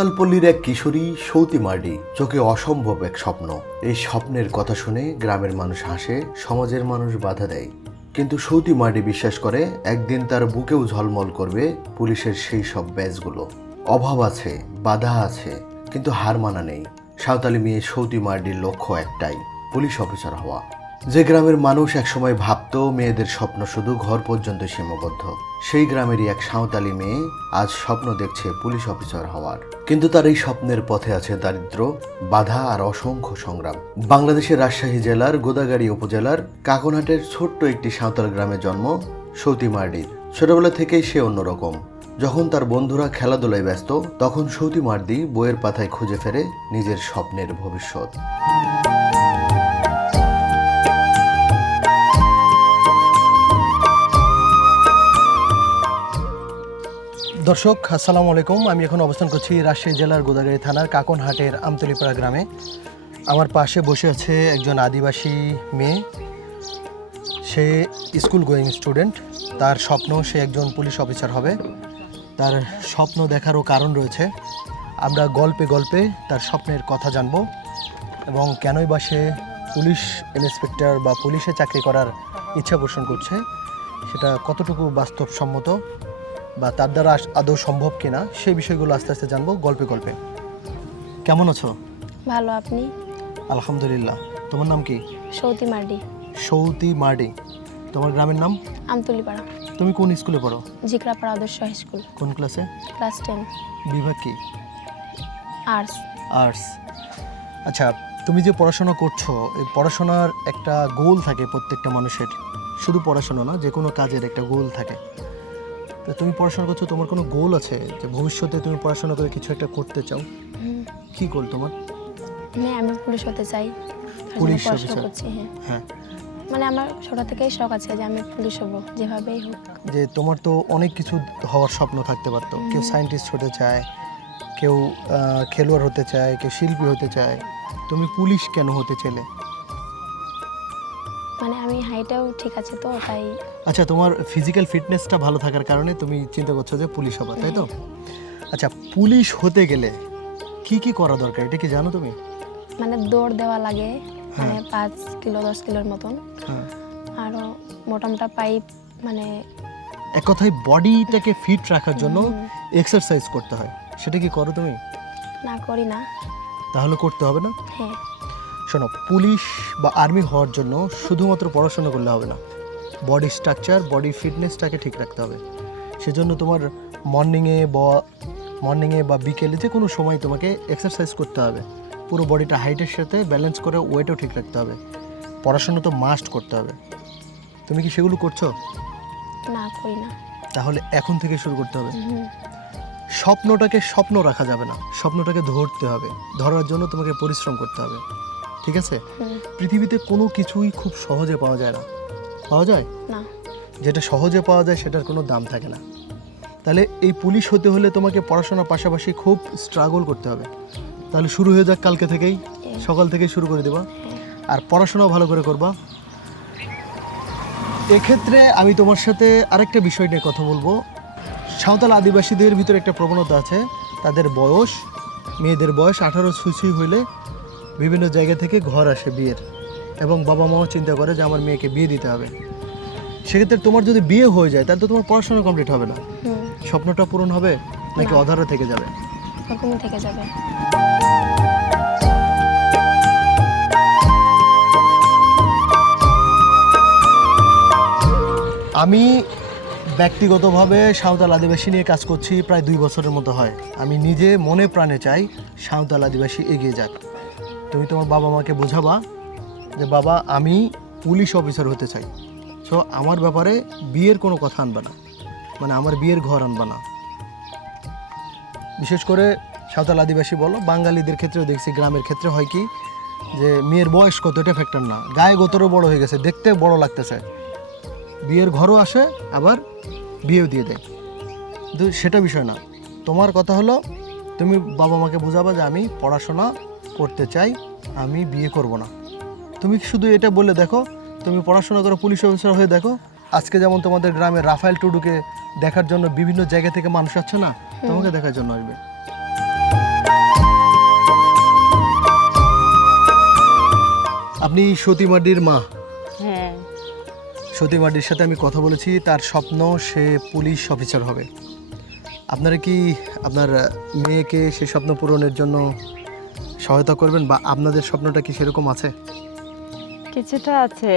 সাঁওতালপল্লীর এক কিশোরী সৌতি মার্ডি, চোখে অসম্ভব এক স্বপ্ন। এই স্বপ্নের কথা শুনে গ্রামের মানুষ হাসে, সমাজের মানুষ বাধা দেয়। কিন্তু সৌতি মার্ডি বিশ্বাস করে একদিন তার বুকেও ঝলমল করবে পুলিশের সেই সব ব্যাজগুলো। অভাব আছে, বাধা আছে, কিন্তু হার মানা নেই। সাঁওতালি মেয়ে সৌতি মার্ডির লক্ষ্য একটাই, পুলিশ অফিসার হওয়া। যে গ্রামের মানুষ একসময় ভাবত মেয়েদের স্বপ্ন শুধু ঘর পর্যন্ত সীমাবদ্ধ, সেই গ্রামেরই এক সাঁওতালি মেয়ে আজ স্বপ্ন দেখছে পুলিশ অফিসার হওয়ার। কিন্তু তার এই স্বপ্নের পথে আছে দারিদ্র্য, বাধা আর অসংখ্য সংগ্রাম। বাংলাদেশের রাজশাহী জেলার গোদাগাড়ী উপজেলার কাকনহাটের ছোট্ট একটি সাঁওতাল গ্রামে জন্ম সৌতি মার্ডির। ছোটবেলা থেকেই সে অন্যরকম। যখন তার বন্ধুরা খেলাধুলায় ব্যস্ত, তখন সৌতি মার্ডি বইয়ের পাতায় খুঁজে ফেরে নিজের স্বপ্নের ভবিষ্যৎ। দর্শক আসসালামু আলাইকুম। আমি এখন অবস্থান করছি রাজশাহী জেলার গোদাগাড়ী থানার কাকনহাটের আমতলীপাড়া গ্রামে। আমার পাশে বসে আছে একজন আদিবাসী মেয়ে। সে স্কুল গোয়িং স্টুডেন্ট। তার স্বপ্ন সে একজন পুলিশ অফিসার হবে। তার স্বপ্ন দেখারও কারণ রয়েছে। আমরা গল্পে গল্পে তার স্বপ্নের কথা জানব এবং কেনই বা সে পুলিশ ইন্সপেক্টর বা পুলিশে চাকরি করার ইচ্ছা পোষণ করছে, সেটা কতটুকু বাস্তবসম্মত বা তার দ্বারা আদৌ সম্ভব কিনা, সেই বিষয়গুলো আস্তে আস্তে জানবো গল্পে গল্পে। কেমন আছো? ভালো, আপনি? আলহামদুলিল্লাহ। তোমার নাম কি? সৌতি মার্ডি। সৌতি মার্ডি। তোমার গ্রামের নাম? আমতলীপাড়া। তুমি কোন স্কুলে পড়ো? ঝিকরাপাড়া আদর্শ হাই স্কুল। কোন ক্লাসে? ক্লাস 10। বিভাগ কি? আর্টস। আর্টস। আচ্ছা, তুমি যে পড়াশোনা করছো, এই পড়াশোনার একটা গোল থাকে প্রত্যেকটা মানুষের। শুধু পড়াশোনা না, যে কোনো কাজের একটা গোল থাকে। তো তুমি পড়াশোনা করছো, তোমার কোনো গোল আছে যে ভবিষ্যতে তুমি পড়াশোনা করে কিছু একটা করতে চাও? কি গোল তোমার? হ্যাঁ, আমি পুলিশ হতে চাই। পুলিশ পড়াশোনা অফিসার? করছি। হ্যাঁ, হ্যাঁ। মানে আমার ছোট থেকেই শখ আছে যে আমি পুলিশ হব, যেভাবেই হোক। যে তোমার তো অনেক কিছু হওয়ার স্বপ্ন থাকতে পারতো। কেউ সায়েন্টিস্ট হতে চায়, কেউ খেলোয়াড় হতে চায়, কেউ শিল্পী হতে চায়। তুমি পুলিশ কেন হতে চাইলে? মানে আমি হাইটাও ঠিক আছে তো, তাই। আচ্ছা, তোমার ফিজিক্যাল ফিটনেসটা ভালো থাকার কারণে তুমি চিন্তা করছো যে পুলিশ হবা, তাই তো? আচ্ছা, পুলিশ হতে গেলে কি কি করা দরকার, এটা কি জানো তুমি? মানে দৌড় দেওয়া লাগে, মানে 5 কিলো 10 কিলোর মতন। হ্যাঁ। আরও মোটা মোটা পাইপ, মানে এক কথায় বডিটাকে ফিট রাখার জন্য এক্সারসাইজ করতে হয়। সেটা কি করো তুমি? না, করি না। তাহলে করতে হবে না? হ্যাঁ। শোনো, পুলিশ বা আর্মি হওয়ার জন্য শুধুমাত্র পড়াশোনা করলে হবে না, বডি স্ট্রাকচার, বডি ফিটনেসটাকে ঠিক রাখতে হবে। সেজন্য তোমার মর্নিংয়ে বা বিকেলে যে কোনো সময় তোমাকে এক্সারসাইজ করতে হবে। পুরো বডিটা হাইটের সাথে ব্যালেন্স করে ওয়েটও ঠিক রাখতে হবে। পড়াশোনা তো মাস্ট করতে হবে। তুমি কি সেগুলো করছো? না, করি না। তাহলে এখন থেকে শুরু করতে হবে। স্বপ্নটাকে স্বপ্ন রাখা যাবে না, স্বপ্নটাকে ধরতে হবে। ধরার জন্য তোমাকে পরিশ্রম করতে হবে, ঠিক আছে? পৃথিবীতে কোনো কিছুই খুব সহজে পাওয়া যায় না। পাওয়া যায় না। যেটা সহজে পাওয়া যায় সেটার কোনো দাম থাকে না। তাহলে এই পুলিশ হতে হলে তোমাকে পড়াশোনার পাশাপাশি খুব স্ট্রাগল করতে হবে। তাহলে শুরু হয়ে যাক কালকে থেকেই, সকাল থেকেই শুরু করে দেবা। আর পড়াশোনাও ভালো করে করবা। এক্ষেত্রে আমি তোমার সাথে আরেকটা বিষয় নিয়ে কথা বলবো। সাঁওতাল আদিবাসীদের ভিতরে একটা প্রবণতা আছে, তাদের বয়স, মেয়েদের বয়স 18 ছুঁই হইলে বিভিন্ন জায়গা থেকে ঘর আসে বিয়ের, এবং বাবা মাও চিন্তা করে যে আমার মেয়েকে বিয়ে দিতে হবে। সেক্ষেত্রে তোমার যদি বিয়ে হয়ে যায় তাহলে তো তোমার পড়াশোনা কমপ্লিট হবে না। স্বপ্নটা পূরণ হবে নাকি অধারা থেকে যাবে? ওরকমই থেকে যাবে। আমি ব্যক্তিগতভাবে সাঁওতাল আদিবাসী নিয়ে কাজ করছি প্রায় 2 বছরের মতো হয়। আমি নিজে মনে প্রাণে চাই সাঁওতাল আদিবাসী এগিয়ে যাক। তুমি তোমার বাবা মাকে বোঝাবা যে বাবা, আমি পুলিশ অফিসার হতে চাই। সো আমার ব্যাপারে বিয়ের কোনো কথা আনবা না, মানে আমার বিয়ের ঘর আনবা না। বিশেষ করে সাঁওতাল আদিবাসী বলো, বাঙালিদের ক্ষেত্রেও দেখছি, গ্রামের ক্ষেত্রে হয় কি যে মেয়ের বয়স কত এটা ফ্যাক্টর না, গায়ে গোতরও বড় হয়ে গেছে, দেখতে বড় লাগতেছে, বিয়ের ঘরও আসে, আবার বিয়েও দিয়ে দেয়। কিন্তু সেটা বিষয় না। তোমার কথা হলো তুমি বাবা মাকে বোঝাবা যে আমি পড়াশোনা করতে চাই, আমি বিয়ে করব না। তুমি শুধু এটা বলে দেখো, তুমি পড়াশোনা করো, পুলিশ অফিসার হয়ে দেখো। আজকে যেমন তোমাদের গ্রামে রাফায়েল টুডুকে দেখার জন্য বিভিন্ন জায়গা থেকে মানুষ আসছে না, তোমাকে দেখার জন্য আসবে। আপনি সতী মার্ডির মা। হ্যাঁ। সতী মার্ডির সাথে আমি কথা বলেছি, তার স্বপ্ন সে পুলিশ অফিসার হবে। আপনারা কি আপনার মেয়েকে সে স্বপ্ন পূরণের জন্য সহায়তা করবেন, বা আপনাদের স্বপ্নটা কি সেরকম আছে? কিছুটা আছে,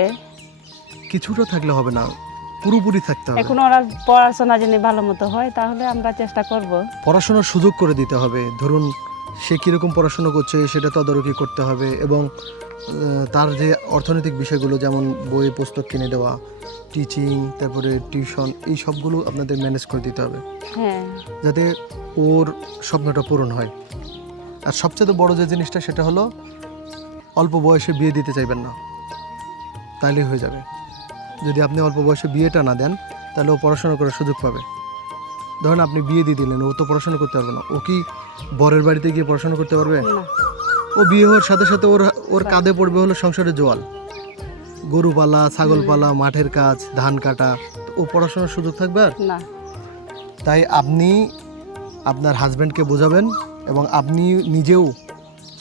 কিছুটা থাকলে হবে না, পুরোপুরি থাকতে হবে। এখন ওরা পড়াশোনা যদি ভালো মতো হয় তাহলে আমরা চেষ্টা করব। পড়াশোনার সুযোগ করে দিতে হবে। ধরুন সে কীরকম পড়াশোনা করছে সেটা তদারকি করতে হবে, এবং তার যে অর্থনৈতিক বিষয়গুলো, যেমন বই পুস্তক কিনে দেওয়া, টিচিং, তারপরে টিউশন, এই সবগুলো আপনাদের ম্যানেজ করে দিতে হবে, হ্যাঁ। যাতে ওর স্বপ্নটা পূরণ হয়। আর সবচেয়ে বড় যে জিনিসটা সেটা হলো অল্প বয়সে বিয়ে দিতে চাইবেন না, তাইলেই হয়ে যাবে। যদি আপনি অল্প বয়সে বিয়েটা না দেন তাহলে ও পড়াশোনা করার সুযোগ পাবে। ধরুন আপনি বিয়ে দিয়ে দিলেন, ও তো পড়াশোনা করতে পারবে না। ও কি বরের বাড়িতে গিয়ে পড়াশোনা করতে পারবে? না। ও বিয়ে হওয়ার সাথে সাথে ওর কাঁধে পড়বে হলো সংসারের জোয়াল, গরু পালা, ছাগল পালা, মাঠের কাজ, ধান কাটা। ও পড়াশোনার সুযোগ থাকবে আর? না। তাই আপনি আপনার হাজব্যান্ডকে বোঝাবেন, এবং আপনি নিজেও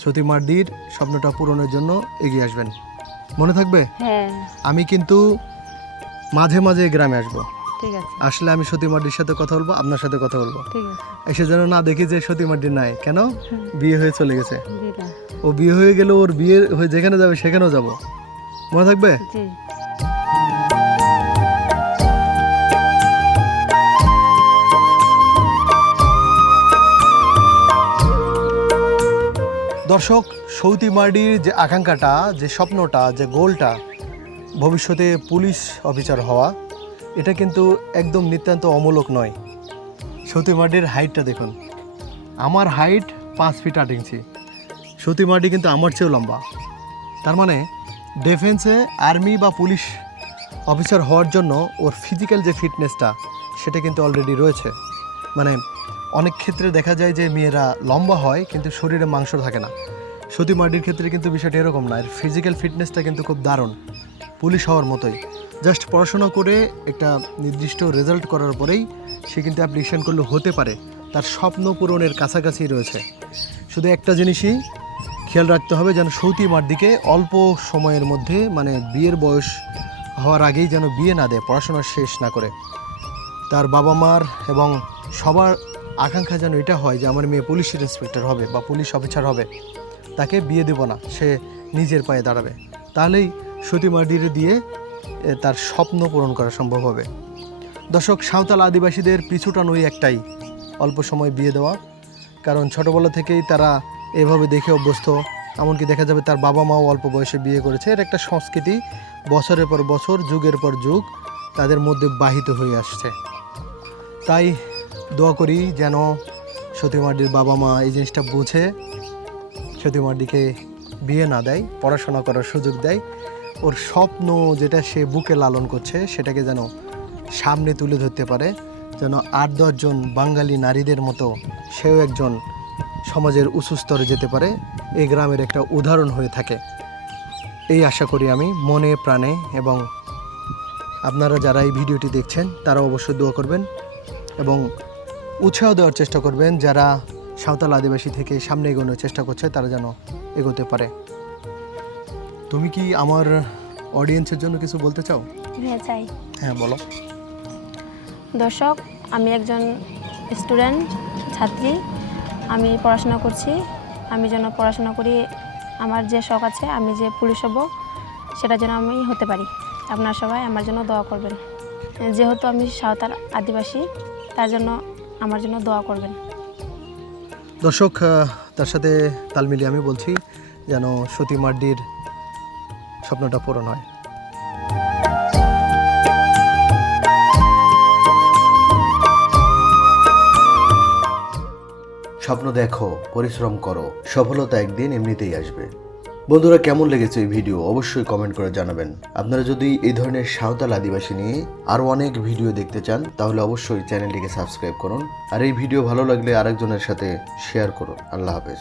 সতী মার্ডির স্বপ্নটা পূরণের জন্য এগিয়ে আসবেন। মনে থাকবে? হ্যাঁ। আমি কিন্তু মাঝে মাঝে গ্রামে আসবো। ঠিক আছে। আসলে আমি সতী মার্ডির সাথে কথা বলবো, আপনার সাথে কথা বলবো। ঠিক আছে। এসে যেন না দেখি যে সতী মার্ডি নাই, কেন বিয়ে হয়ে চলে গেছে। জি না। ও বিয়ে হয়ে গেলে ওর বিয়ে হয়ে যেখানে যাবে সেখানেও যাব। মনে থাকবে? জি। দর্শক, সৌতি মার্ডির যে আকাঙ্ক্ষাটা, যে স্বপ্নটা, যে গোলটা, ভবিষ্যতে পুলিশ অফিসার হওয়া, এটা কিন্তু একদম নিতান্ত অমূলক নয়। সৌতি মার্ডির হাইটটা দেখুন, আমার হাইট 5 ফিট 8 ইঞ্চি। সৌতি মার্ডি কিন্তু আমার চেয়েও লম্বা। তার মানে ডিফেন্সে, আর্মি বা পুলিশ অফিসার হওয়ার জন্য ওর ফিজিক্যাল যে ফিটনেসটা সেটা কিন্তু অলরেডি রয়েছে। মানে অনেক ক্ষেত্রে দেখা যায় যে মেয়েরা লম্বা হয় কিন্তু শরীরে মাংস থাকে না। সতী মার্ডির ক্ষেত্রে কিন্তু বিষয়টা এরকম না। এর ফিজিক্যাল ফিটনেসটা কিন্তু খুব দারুণ, পুলিশ হওয়ার মতোই। জাস্ট পড়াশোনা করে একটা নির্দিষ্ট রেজাল্ট করার পরেই সে কিন্তু অ্যাপ্লিকেশন করলে হতে পারে, তার স্বপ্ন পূরণের কাছাকাছি রয়েছে। শুধু একটা জিনিসই খেয়াল রাখতে হবে, যেন সতী মার্ডিকে অল্প সময়ের মধ্যে, মানে বিয়ের বয়স হওয়ার আগেই যেন বিয়ে না দেয়, পড়াশোনা শেষ না করে। তার বাবা মার এবং সবার আকাঙ্ক্ষা যেন এটা হয় যে আমার মেয়ে পুলিশ ইন্সপেক্টর হবে বা পুলিশ অফিসার হবে, তাকে বিয়ে দেব না, সে নিজের পায়ে দাঁড়াবে। তাহলেই সতী মার্ডিরে দিয়ে তার স্বপ্ন পূরণ করা সম্ভব হবে। দর্শক, সাঁওতাল আদিবাসীদের পিছুটানোই একটাই, অল্প সময় বিয়ে দেওয়া। কারণ ছোটোবেলা থেকেই তারা এভাবে দেখে অভ্যস্ত। এমনকি দেখা যাবে তার বাবা মাও অল্প বয়সে বিয়ে করেছে। এর একটা সংস্কৃতি বছরের পর বছর, যুগের পর যুগ তাদের মধ্যে বাহিত হয়ে আসছে। তাই দোয়া করি যেন সতী মার্ডির বাবা মা এই জিনিসটা বুঝে সতী মার্ডিকে বিয়ে না দেয়, পড়াশোনা করার সুযোগ দেয়। ওর স্বপ্ন যেটা সে বুকে লালন করছে সেটাকে যেন সামনে তুলে ধরতে পারে, যেন 8-10 জন বাঙালি নারীদের মতো সেও একজন সমাজের উঁচু স্তরে যেতে পারে, এই গ্রামের একটা উদাহরণ হয়ে থাকে। এই আশা করি আমি মনে প্রাণে। এবং আপনারা যারা এই ভিডিওটি দেখছেন তারা অবশ্যই দোয়া করবেন এবং উৎসাহ দেওয়ার চেষ্টা করবেন, যারা সাঁওতাল আদিবাসী থেকে সামনে এগোনোর চেষ্টা করছে তারা যেন এগোতে পারে। তুমি কি আমার অডিয়েন্সের জন্য কিছু বলতে চাও? হ্যাঁ, চাই। হ্যাঁ, বলো। দর্শক, আমি একজন স্টুডেন্ট, ছাত্রী। আমি পড়াশোনা করছি। আমি যেন পড়াশোনা করি, আমার যে শখ আছে, আমি যে পুলিশ হব সেটা যেন আমি হতে পারি। আপনারা সবাই আমার জন্য দোয়া করবেন। যেহেতু আমি সাঁওতাল আদিবাসী, তার জন্য আমার জন্য দোয়া করবেন। দর্শক, তার সাথে তাল মিলিয়ে আমি বলছি যেন সতী মার্ডির স্বপ্নটা পূরণ হয়। স্বপ্ন দেখো, পরিশ্রম করো, সফলতা একদিন এমনিতেই আসবে। বন্ধুরা, কেমন লেগেছে এই ভিডিও অবশ্যই কমেন্ট করে জানাবেন। আপনারা যদি এই ধরনের সাঁওতাল আদিবাসী নিয়ে আরও অনেক ভিডিও দেখতে চান তাহলে অবশ্যই চ্যানেলটিকে সাবস্ক্রাইব করুন। আর এই ভিডিও ভালো লাগলে আরেকজনের সাথে শেয়ার করুন। আল্লাহ হাফেজ।